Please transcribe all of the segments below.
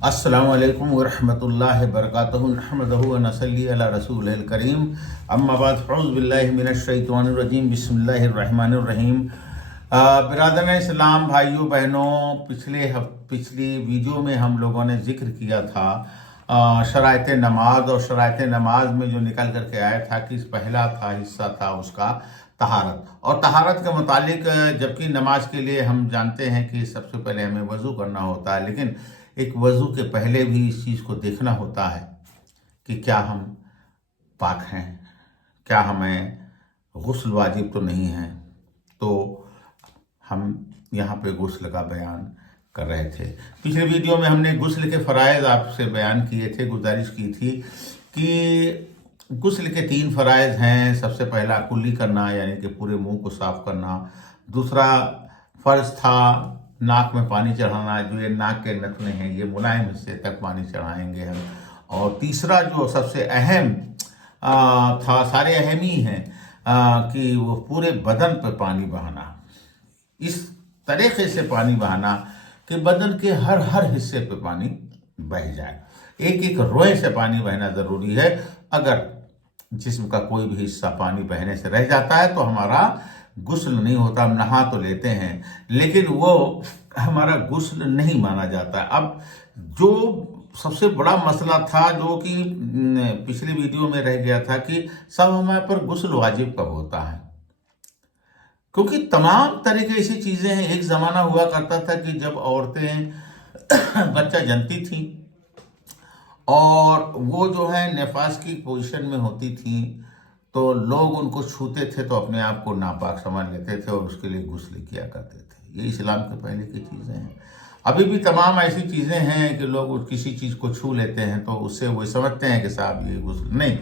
السلام علیکم ورحمۃ اللہ وبرکاتہ نحمدہ و نصلی علی رسولہ الکریم اما بعد اعوذ باللہ من الشیطان الرجیم بسم اللہ الرحمن الرحیم۔ برادران اسلام، بھائیوں بہنوں، پچھلی ویڈیو میں ہم لوگوں نے ذکر کیا تھا شرائط نماز، اور شرائط نماز میں جو نکل کر کے آیا تھا کہ پہلا حصہ تھا اس کا طہارت، اور طہارت کے متعلق جبکہ نماز کے لیے ہم جانتے ہیں کہ سب سے پہلے ہمیں وضو کرنا ہوتا ہے، لیکن ایک وضو کے پہلے بھی اس چیز کو دیکھنا ہوتا ہے کہ کیا ہم پاک ہیں، کیا ہمیں غسل واجب تو نہیں ہے۔ تو ہم یہاں پہ غسل کا بیان کر رہے تھے۔ پچھلے ویڈیو میں ہم نے غسل کے فرائض آپ سے بیان کیے تھے، گزارش کی تھی کہ غسل کے 3 فرائض ہیں۔ سب سے پہلا کلی کرنا، یعنی کہ پورے منہ کو صاف کرنا۔ دوسرا فرض تھا ناک میں پانی چڑھانا، جو یہ ناک کے نتنے ہیں یہ ملائم حصے تک پانی چڑھائیں گے ہم۔ اور تیسرا جو سب سے اہم تھا، سارے اہم ہی ہیں، کہ وہ پورے بدن پہ پانی بہانا، اس طریقے سے پانی بہانا کہ بدن کے ہر حصے پہ پانی بہہ جائے۔ ایک روئے سے پانی بہنا ضروری ہے۔ اگر جسم کا کوئی بھی حصہ پانی بہنے سے رہ جاتا ہے تو ہمارا غسل نہیں ہوتا۔ ہم نہا تو لیتے ہیں لیکن وہ ہمارا غسل نہیں مانا جاتا۔ اب جو سب سے بڑا مسئلہ تھا، جو کہ پچھلی ویڈیو میں رہ گیا تھا، کہ سب ہمارے پر غسل واجب کب ہوتا ہے، کیونکہ تمام طرح کی ایسی چیزیں ہیں۔ ایک زمانہ ہوا کرتا تھا کہ جب عورتیں بچہ جنتی تھیں اور وہ جو ہے نفاس کی پوزیشن میں ہوتی تھیں، تو لوگ ان کو چھوتے تھے تو اپنے آپ کو ناپاک سمجھ لیتے تھے اور اس کے لیے غسل کیا کرتے تھے۔ یہ اسلام کے پہلے کی چیزیں ہیں۔ ابھی بھی تمام ایسی چیزیں ہیں کہ لوگ کسی چیز کو چھو لیتے ہیں تو اس سے وہ سمجھتے ہیں کہ صاحب یہ غسل نہیں،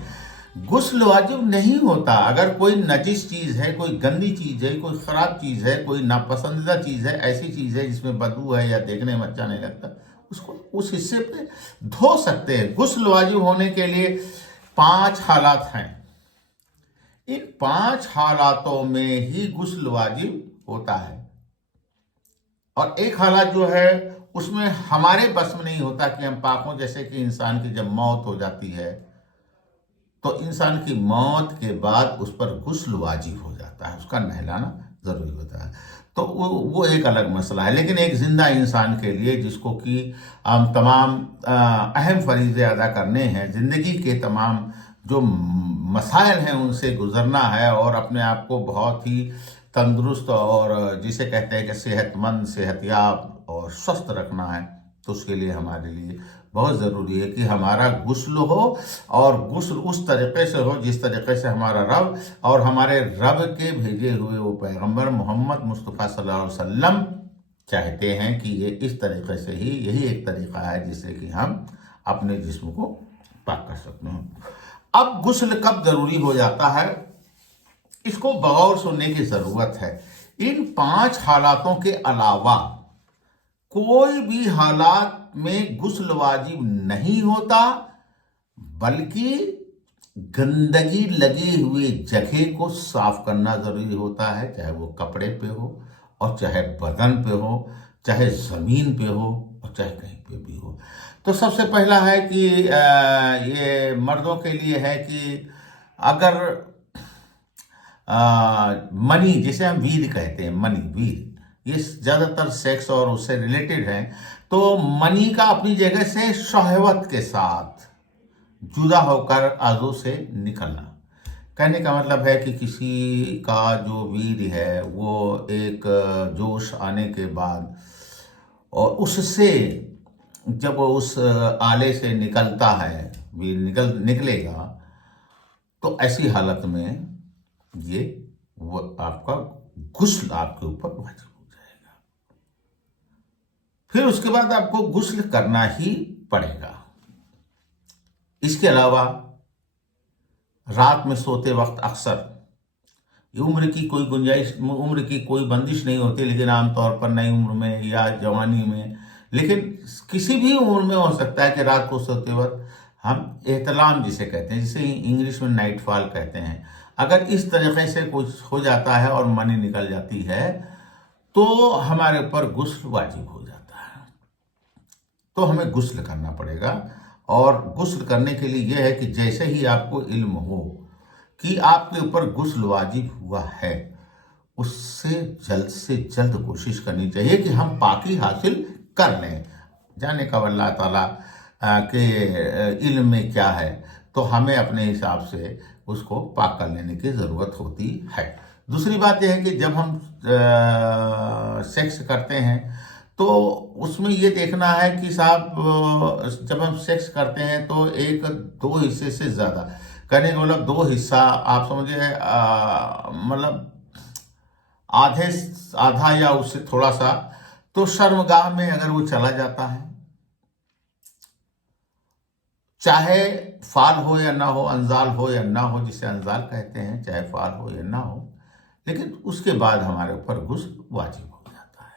غسل واجب نہیں ہوتا۔ اگر کوئی نجس چیز ہے، کوئی گندی چیز ہے، کوئی خراب چیز ہے، کوئی ناپسندیدہ چیز ہے، ایسی چیز ہے جس میں بدبو ہے یا دیکھنے میں اچھا نہیں لگتا، اس کو اس حصے پہ دھو سکتے ہیں۔ غسل واجب ہونے کے لیے 5 حالات ہیں۔ ان 5 حالاتوں میں ہی غسل واجب ہوتا ہے، اور ایک حالت جو ہے اس میں ہمارے بس میں نہیں ہوتا کہ ہم پاک ہوں۔ جیسے کہ انسان کی جب موت ہو جاتی ہے تو انسان کی موت کے بعد اس پر غسل واجب ہو جاتا ہے، اس کا نہلانا ضروری ہوتا ہے۔ تو وہ ایک الگ مسئلہ ہے۔ لیکن ایک زندہ انسان کے لیے، جس کو کہ ہم تمام اہم فریضے ادا کرنے ہیں، زندگی کے تمام جو مسائل ہیں ان سے گزرنا ہے، اور اپنے آپ کو بہت ہی تندرست اور جسے کہتے ہیں کہ صحت مند، صحت یاب اور سوستھ رکھنا ہے، تو اس کے لیے ہمارے لیے بہت ضروری ہے کہ ہمارا غسل ہو، اور غسل اس طریقے سے ہو جس طریقے سے ہمارا رب اور ہمارے رب کے بھیجے ہوئے وہ پیغمبر محمد مصطفیٰ صلی اللہ علیہ وسلم چاہتے ہیں کہ یہ اس طریقے سے ہی، یہی ایک طریقہ ہے جس سے کہ ہم اپنے جسم کو پاک کر سکتے ہیں۔ اب غسل کب ضروری ہو جاتا ہے، اس کو بغور سننے کی ضرورت ہے۔ ان 5 حالاتوں کے علاوہ کوئی بھی حالات میں غسل واجب نہیں ہوتا، بلکہ گندگی لگی ہوئی جگہ کو صاف کرنا ضروری ہوتا ہے، چاہے وہ کپڑے پہ ہو، اور چاہے بدن پہ ہو، چاہے زمین پہ ہو، اور چاہے کہیں پہ بھی ہو۔ تو سب سے پہلا ہے کہ یہ مردوں کے لیے ہے کہ اگر منی، جسے ہم وید کہتے ہیں، وید، یہ زیادہ تر سیکس اور اس سے ریلیٹڈ ہیں، تو منی کا اپنی جگہ سے شہوت کے ساتھ جدا ہو کر اعضاء سے نکلنا۔ کہنے کا مطلب ہے کہ کسی کا جو وید ہے وہ ایک جوش آنے کے بعد، اور اس سے جب اس آلے سے نکلتا ہے، وید نکلے گا، تو ایسی حالت میں یہ وہ آپ کا غسل آپ کے اوپر واجب ہو جائے گا۔ پھر اس کے بعد آپ کو غسل کرنا ہی پڑے گا۔ اس کے علاوہ رات میں سوتے وقت اکثر عمر کی کوئی گنجائش، عمر کی کوئی بندش نہیں ہوتی، لیکن عام طور پر نئی عمر میں یا جوانی میں، لیکن کسی بھی عمر میں ہو سکتا ہے کہ رات کو سوتے وقت ہم احتلام جسے کہتے ہیں، جسے انگلش میں نائٹ فال کہتے ہیں، اگر اس طریقے سے کچھ ہو جاتا ہے اور منی نکل جاتی ہے تو ہمارے اوپر غسل واجب ہو جاتا ہے۔ تو ہمیں غسل کرنا پڑے گا. اور غسل کرنے کے لیے یہ ہے کہ جیسے ہی آپ کو علم ہو کہ آپ کے اوپر غسل واجب ہوا ہے، اس سے جلد کوشش کرنی چاہیے کہ ہم پاکی حاصل کر لیں. جانے کا اللہ تعالیٰ کے علم میں کیا ہے، تو ہمیں اپنے حساب سے اس کو پاک کر لینے کی ضرورت ہوتی ہے. دوسری بات یہ ہے کہ جب ہم سیکس کرتے ہیں تو اس میں یہ دیکھنا ہے کہ صاحب جب ہم سیکس کرتے ہیں تو ایک دو حصے سے زیادہ، کہنے کا مطلب دو حصہ آپ سمجھے، مطلب آدھا یا اس سے تھوڑا سا تو شرمگاہ میں اگر وہ چلا جاتا ہے، چاہے فال ہو یا نہ ہو، انزال ہو یا نہ ہو، جسے انزال کہتے ہیں، چاہے فال ہو یا نہ ہو، لیکن اس کے بعد ہمارے اوپر غسل واجب ہو جاتا ہے،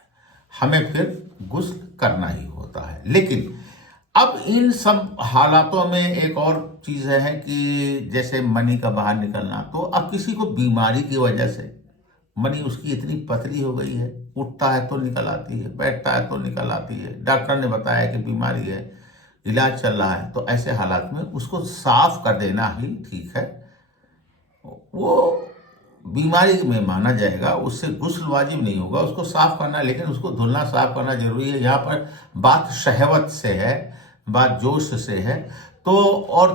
ہمیں پھر غسل کرنا ہی ہوتا ہے. لیکن اب ان سب حالاتوں میں ایک اور چیز ہے کہ جیسے منی کا باہر نکلنا، تو اب کسی کو بیماری کی وجہ سے منی اس کی اتنی پتلی ہو گئی ہے، اٹھتا ہے تو نکل آتی ہے، بیٹھتا ہے تو نکل آتی ہے، ڈاکٹر نے بتایا کہ بیماری ہے، علاج چل رہا ہے، تو ایسے حالات میں اس کو صاف کر دینا ہی ٹھیک ہے. وہ بیماری میں مانا جائے گا، اس سے غسل واجب نہیں ہوگا، اس کو صاف کرنا، لیکن اس کو دھلنا صاف کرنا ضروری ہے. یہاں پر بات شہوت سے ہے، بات جوش سے ہے. تو اور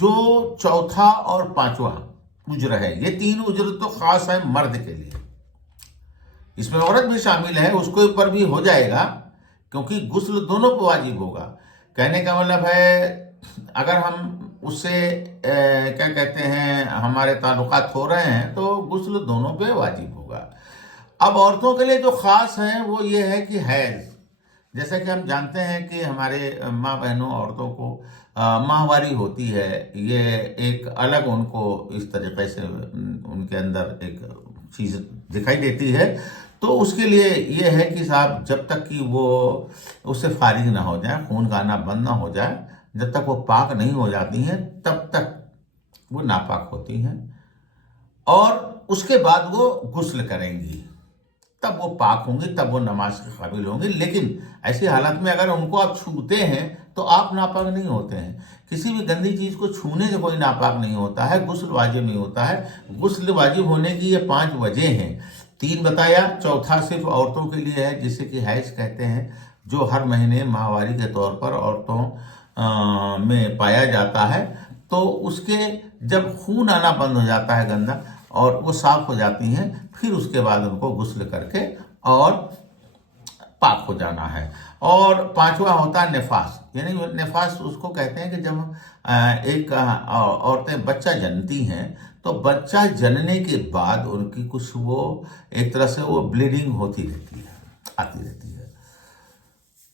جو چوتھا اور پانچواں اجر ہے، یہ تین اجر تو خاص ہے مرد کے لیے، اس میں عورت بھی شامل ہے، اس کے اوپر بھی ہو جائے گا، کیونکہ غسل دونوں پہ واجب ہوگا. کہنے کا مطلب ہے اگر ہم اس سے کیا کہتے ہیں ہمارے تعلقات ہو رہے ہیں تو غسل دونوں پہ واجب ہوگا. اب عورتوں کے لیے جو خاص ہیں وہ یہ ہے کہ حیض، جیسا کہ ہم جانتے ہیں کہ ہمارے ماں بہنوں عورتوں کو ماہواری ہوتی ہے، یہ ایک الگ ان کو اس طریقے سے ان کے اندر ایک چیز دکھائی دیتی ہے. تو اس کے لیے یہ ہے کہ صاحب جب تک کہ وہ اس سے فارغ نہ ہو جائیں، خون کا آنا بند نہ ہو جائے، جب تک وہ پاک نہیں ہو جاتی ہیں تب تک وہ ناپاک ہوتی ہیں، اور اس کے بعد وہ غسل کریں گی، تب وہ پاک ہوں گی، تب وہ نماز کے قابل ہوں گی. لیکن ایسی حالت میں اگر ان کو آپ چھوتے ہیں تو آپ ناپاک نہیں ہوتے ہیں. کسی بھی گندی چیز کو چھونے سے کوئی ناپاک نہیں ہوتا ہے، غسل واجب نہیں ہوتا ہے. غسل واجب ہونے کی یہ 5 وجہ ہیں، 3 بتایا، چوتھا صرف عورتوں کے لیے ہے جسے کہ حیض کہتے ہیں، جو ہر مہینے ماہواری کے طور پر عورتوں میں پایا جاتا ہے. تو اس کے جب خون آنا بند ہو جاتا ہے گندا اور وہ صاف ہو جاتی ہیں، پھر اس کے بعد ان کو غسل کر کے اور پاک ہو جانا ہے. اور 5واں ہوتا ہے نفاس، یعنی نفاس اس کو کہتے ہیں کہ جب ایک عورتیں بچہ جنتی ہیں تو بچہ جننے کے بعد ان کی کچھ وہ ایک طرح سے وہ بلیڈنگ ہوتی رہتی ہے، آتی رہتی ہے.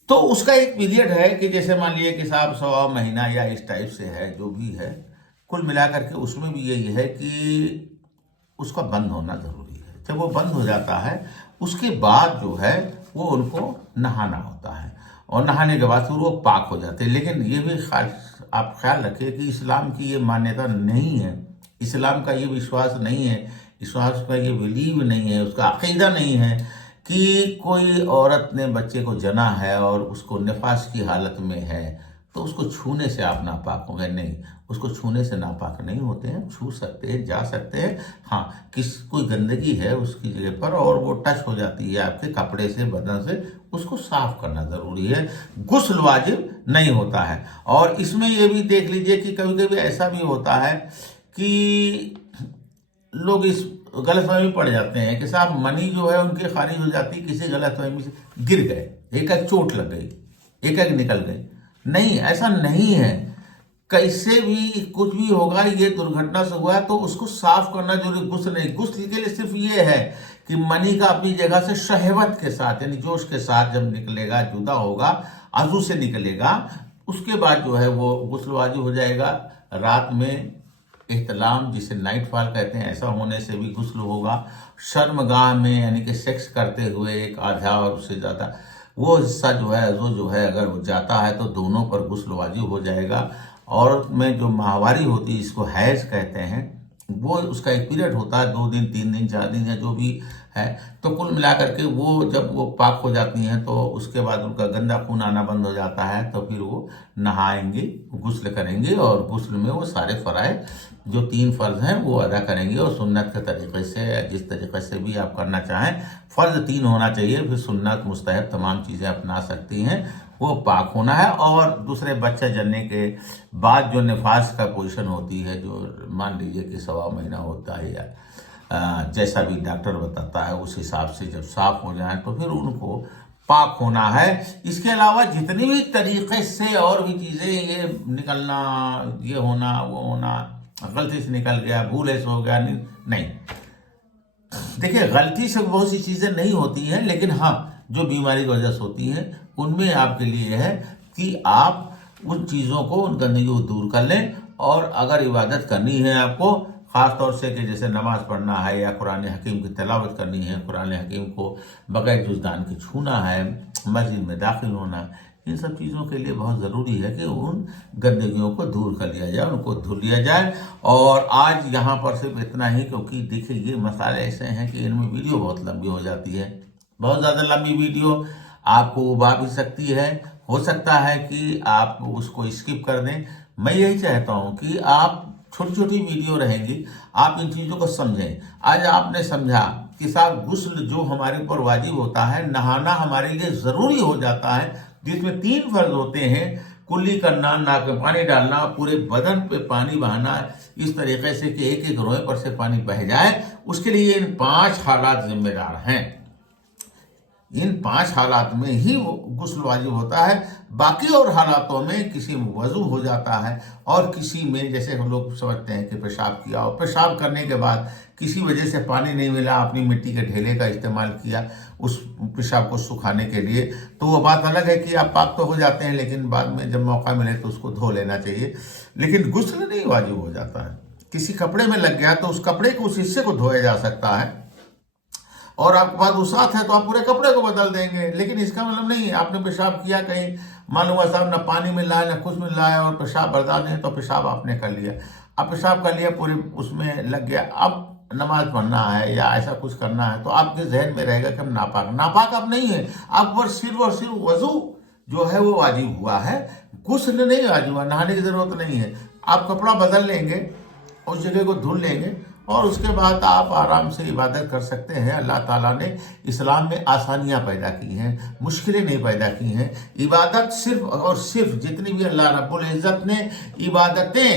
تو اس کا ایک پیریڈ ہے کہ جیسے مان لیے کہ صاحب 1.25 مہینہ یا اس ٹائپ سے ہے، جو بھی ہے کل ملا کر کے اس میں بھی یہی ہے کہ اس کا بند ہونا ضروری ہے. جب وہ بند ہو جاتا ہے اس کے بعد جو ہے وہ ان کو نہانا ہوتا ہے، اور نہانے کے بعد پھر وہ پاک ہو جاتے ہیں. لیکن یہ بھی آپ خیال رکھیں کہ اسلام کی یہ مانیتا نہیں ہے، اسلام کا یہ وشواس نہیں ہے، اسلام کا یہ بلیو نہیں ہے، اس کا عقیدہ نہیں ہے کہ کوئی عورت نے بچے کو جنا ہے اور اس کو نفاس کی حالت میں ہے تو اس کو چھونے سے آپ ناپاک ہوں گے. نہیں، اس کو چھونے سے ناپاک نہیں ہوتے ہیں، چھو سکتے ہیں، جا سکتے ہیں. ہاں، کوئی گندگی ہے اس کی جگہ پر اور وہ ٹچ ہو جاتی ہے آپ کے کپڑے سے، بدن سے، اس کو صاف کرنا ضروری ہے. غسل واجب نہیں ہوتا ہے. اور اس میں یہ بھی دیکھ لیجئے کہ کبھی کبھی ایسا بھی ہوتا ہے کہ لوگ اس غلط فہمی پڑ جاتے ہیں کہ صاحب منی جو ہے ان کی خارج ہو جاتی، کسی غلط فہمی سے گر گئے، ایک چوٹ لگ گئی، ایک نکل گئی. نہیں، ایسا نہیں ہے. کیسے بھی کچھ بھی ہوگا، یہ درگھٹنا سے ہوا تو اس کو صاف کرنا ضروری، غسل نہیں. غسل کے لیے صرف یہ ہے کہ منی کا اپنی جگہ سے شہوت کے ساتھ یعنی جوش کے ساتھ جب نکلے گا، جدا ہوگا، عضو سے نکلے گا، اس کے بعد جو ہے وہ غسل واجب ہو جائے گا. رات میں احتلام جسے نائٹ فال کہتے ہیں، ایسا ہونے سے بھی غسل ہوگا. شرمگاہ میں یعنی کہ سیکس کرتے ہوئے ایک آدھا اور اس سے زیادہ وہ حصہ جو ہے عضو جو ہے اگر وہ جاتا ہے تو دونوں پر غسل واجب ہو جائے گا. عورت میں جو ماہواری ہوتی ہے، اس کو حیض کہتے ہیں، وہ اس کا ایک پیریڈ ہوتا ہے، 2 دن 3 دن 4 دن یا جو بھی ہے، تو کل ملا کر کے وہ جب وہ پاک ہو جاتی ہیں تو اس کے بعد ان کا گندا خون آنا بند ہو جاتا ہے، تو پھر وہ نہائیں گے، غسل کریں گے، اور غسل میں وہ سارے فرائض جو 3 فرض ہیں وہ ادا کریں گے، اور سنت کے طریقے سے جس طریقے سے بھی آپ کرنا چاہیں، فرض 3 ہونا چاہیے، پھر سنت مستحب تمام چیزیں اپنا سکتی ہیں، وہ پاک ہونا ہے۔ اور دوسرے بچہ جننے کے بعد جو نفاس کا پوزیشن ہوتی ہے، جو مان لیجئے کہ 1.25 مہینہ ہوتا ہے یا جیسا بھی ڈاکٹر بتاتا ہے اس حساب سے جب صاف ہو جائیں تو پھر ان کو پاک ہونا ہے۔ اس کے علاوہ جتنی بھی طریقے سے اور بھی چیزیں، یہ نکلنا، یہ ہونا، وہ ہونا، غلطی سے نکل گیا، بھولے سے ہو گیا، نہیں، دیکھیں غلطی سے بہت سی چیزیں نہیں ہوتی ہیں، لیکن ہاں جو بیماری کی وجہ سے ہوتی ہیں ان میں آپ کے لیے ہے کہ آپ ان چیزوں کو، ان گندگی کو دور کر لیں، اور اگر عبادت کرنی ہے آپ کو، خاص طور سے کہ جیسے نماز پڑھنا ہے یا قرآن حکیم کی تلاوت کرنی ہے، قرآن حکیم کو بغیر جزدان کے چھونا ہے، مسجد میں داخل ہونا، ان سب چیزوں کے لیے بہت ضروری ہے کہ ان گندگیوں کو دور کر لیا جائے، ان کو دھل لیا جائے۔ اور آج یہاں پر صرف اتنا ہی، کیونکہ دیکھیں یہ مسائل ایسے ہیں کہ ان میں ویڈیو بہت لمبی ہو جاتی ہے، بہت زیادہ لمبی ویڈیو آپ کو ابا بھی سکتی ہے، ہو سکتا ہے کہ آپ اس کو اسکپ کر دیں۔ میں یہی چاہتا ہوں کہ آپ چھوٹی چھوٹی ویڈیو رہیں گی، آپ ان چیزوں کو سمجھیں۔ آج آپ نے سمجھا کہ صاحب غسل جو ہمارے اوپر واجب ہوتا ہے، نہانا ہمارے لیے ضروری ہو جاتا ہے، جس میں 3 فرض ہوتے ہیں، کلی کرنا، ناک میں پانی ڈالنا، پورے بدن پہ پانی بہانا، اس طریقے سے کہ ایک ایک روئے پر سے پانی بہہ جائے، اس کے لیے ان 5 حالات ذمہ دار ہیں۔ ان 5 حالات میں ہی وہ غسل واجب ہوتا ہے، باقی اور حالاتوں میں کسی میں وضو ہو جاتا ہے، اور کسی میں جیسے ہم لوگ سمجھتے ہیں کہ پیشاب کیا، اور پیشاب کرنے کے بعد کسی وجہ سے پانی نہیں ملا، اپنی مٹی کے ڈھیلے کا استعمال کیا اس پیشاب کو سکھانے کے لیے، تو وہ بات الگ ہے کہ آپ پاک تو ہو جاتے ہیں، لیکن بعد میں جب موقع ملے تو اس کو دھو لینا چاہیے، لیکن غسل نہیں واجب ہو جاتا ہے۔ کسی کپڑے میں لگ گیا تو اس کپڑے کو، اس حصے کو دھویا جا سکتا ہے، اور آپ کے پاس وسعت ہے تو آپ پورے کپڑے کو بدل دیں گے، لیکن اس کا مطلب نہیں ہے آپ نے پیشاب کیا کہیں، معلوم ہوا صاحب نہ پانی میں لائے نہ کچھ میں لائے، اور پیشاب برداشت نہیں تو پیشاب آپ نے کر لیا، اب پیشاب کر لیا، پورے اس میں لگ گیا، اب نماز پڑھنا ہے یا ایسا کچھ کرنا ہے تو آپ کے ذہن میں رہے گا کہ ہم ناپاک اب نہیں ہے، آپ پر صرف اور صرف وضو جو ہے وہ واجب ہوا ہے، غسل نہیں واجب ہوا، نہانے کی ضرورت نہیں ہے۔ آپ کپڑا بدل لیں گے، اس جگہ کو دھل لیں گے، اور اس کے بعد آپ آرام سے عبادت کر سکتے ہیں۔ اللہ تعالیٰ نے اسلام میں آسانیاں پیدا کی ہیں، مشکلیں نہیں پیدا کی ہیں۔ عبادت صرف اور صرف جتنی بھی اللہ رب العزت نے عبادتیں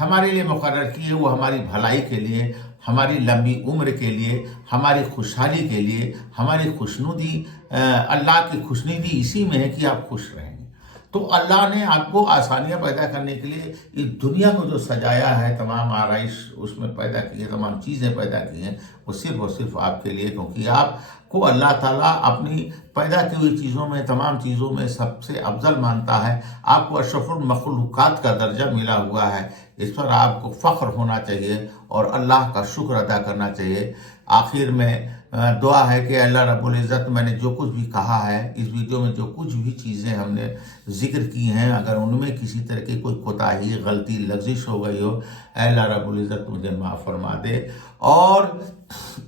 ہمارے لیے مقرر کی ہیں، وہ ہماری بھلائی کے لیے، ہماری لمبی عمر کے لیے، ہماری خوشحالی کے لیے، ہماری خوشنودی، اللہ کی خوشنودی اسی میں ہے کہ آپ خوش رہیں۔ تو اللہ نے آپ کو آسانیاں پیدا کرنے کے لیے اس دنیا کو جو سجایا ہے، تمام آرائش اس میں پیدا کی ہے، تمام چیزیں پیدا کی ہیں، وہ صرف اور صرف آپ کے لیے، کیونکہ آپ کو اللہ تعالیٰ اپنی پیدا کی ہوئی چیزوں میں، تمام چیزوں میں سب سے افضل مانتا ہے۔ آپ کو اشرف المخلوقات کا درجہ ملا ہوا ہے، اس پر آپ کو فخر ہونا چاہیے اور اللہ کا شکر ادا کرنا چاہیے۔ آخر میں دعا ہے کہ اللہ رب العزت، میں نے جو کچھ بھی کہا ہے اس ویڈیو میں، جو کچھ بھی چیزیں ہم نے ذکر کی ہیں، اگر ان میں کسی طرح کی کوئی کوتاہی، غلطی، لغزش ہو گئی ہو، اے اللہ رب العزت مجھے معاف فرما دے اور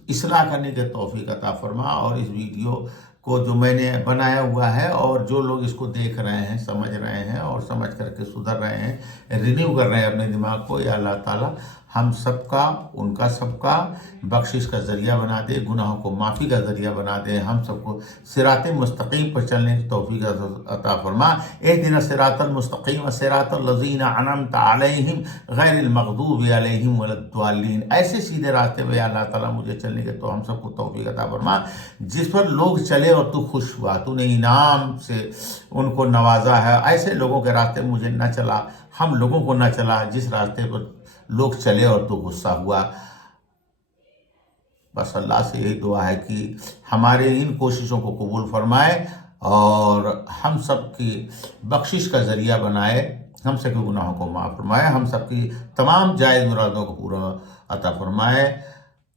اصلاح کرنے کے توفیق عطا فرما۔ اور اس ویڈیو کو جو میں نے بنایا ہوا ہے، اور جو لوگ اس کو دیکھ رہے ہیں، سمجھ رہے ہیں اور سمجھ کر کے سدھر رہے ہیں، رینیو کر رہے ہیں اپنے دماغ کو، یا اللہ تعالیٰ ہم سب کا، ان کا سب کا بخشش کا ذریعہ بنا دے، گناہوں کو معافی کا ذریعہ بنا دے، ہم سب کو صراط مستقیم پر چلنے کی توفیق عطا فرما۔ اہدنا الصراط المستقیم صراط الذین انعمت علیہم غیر المغضوب علیہم ولا الضالین، ایسے سیدھے راستے پہ اللہ تعالیٰ مجھے چلنے کے تو ہم سب کو توفیق عطا فرما، جس پر لوگ چلے اور تو خوش ہوا، تو نے انعام سے ان کو نوازا ہے، ایسے لوگوں کے راستے مجھے نہ چلا، ہم لوگوں کو نہ چلا جس راستے پر لوگ چلے اور تو غصہ ہوا۔ بس اللہ سے یہی دعا ہے کہ ہمارے ان کوششوں کو قبول فرمائے اور ہم سب کی بخشش کا ذریعہ بنائے، ہم سب کے گناہوں کو معاف فرمائے، ہم سب کی تمام جائز مرادوں کو پورا عطا فرمائے۔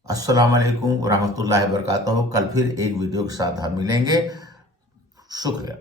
السلام علیکم ورحمۃ اللہ وبرکاتہ۔ کل پھر ایک ویڈیو کے ساتھ ہم ملیں گے، شکریہ۔